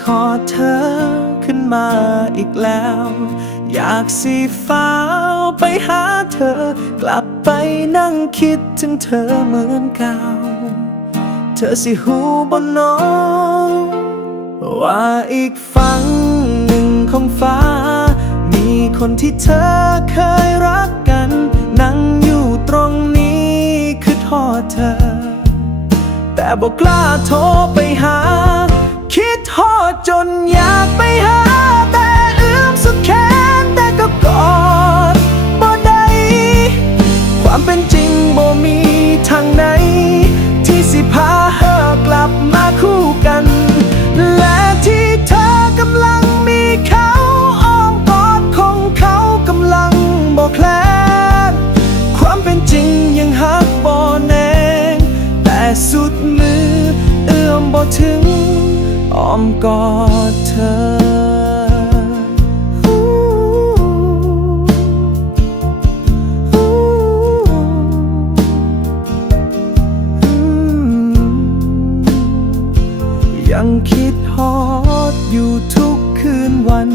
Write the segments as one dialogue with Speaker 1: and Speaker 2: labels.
Speaker 1: ทอดเธอขึ้นมาอีกแล้ว อยากสีฟ้าไปหาเธอ กลับไปนั่งคิดถึงเธอเหมือนเก่า เธอสิหูบนน้องว่าอีกฝั่งหนึ่งของฟ้า มีคนที่เธอเคยรักกัน นั่งอยู่ตรงนี้คือทอดเธอ แต่บอกกล้าโทรไปหา บ่ถึงอ้อมกอดเธอยังคิดฮอดอยู่ทุกคืนวัน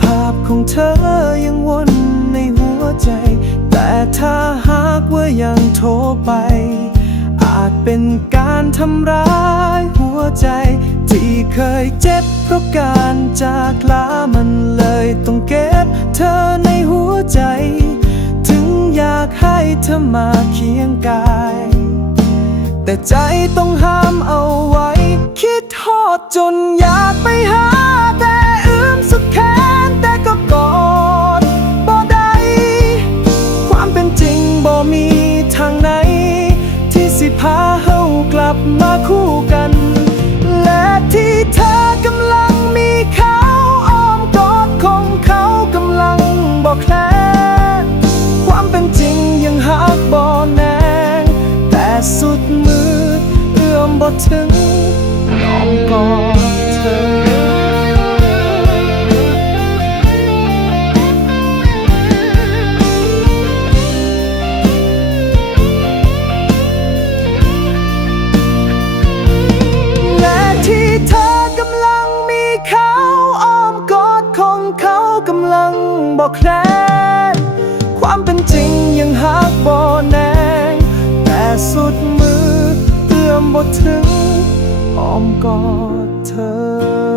Speaker 1: ภาพของเธอยังวนในหัวใจ แต่ถ้าหากว่ายังโทรไป อาจเป็นการทำร้าย หัวใจ ที่เคยเจ็บเพราะการจากลามันเลยต้องเก็บเธอในหัวใจ ถึงอยากให้เธอมาเคียงกาย แต่ใจต้องห้ามเอาไว้ คิดทอดจนอยากไป บอกแคลนความเป็นจริงยังหักบ่แนงแต่สุดมือเอื้อมบ่ถึงน้อมกอดเธอ แคลนความเป็นจริงยังหักบ่แน่งแต่สุดมือเอื้อมบ่ถึงอ้อมกอดเธอ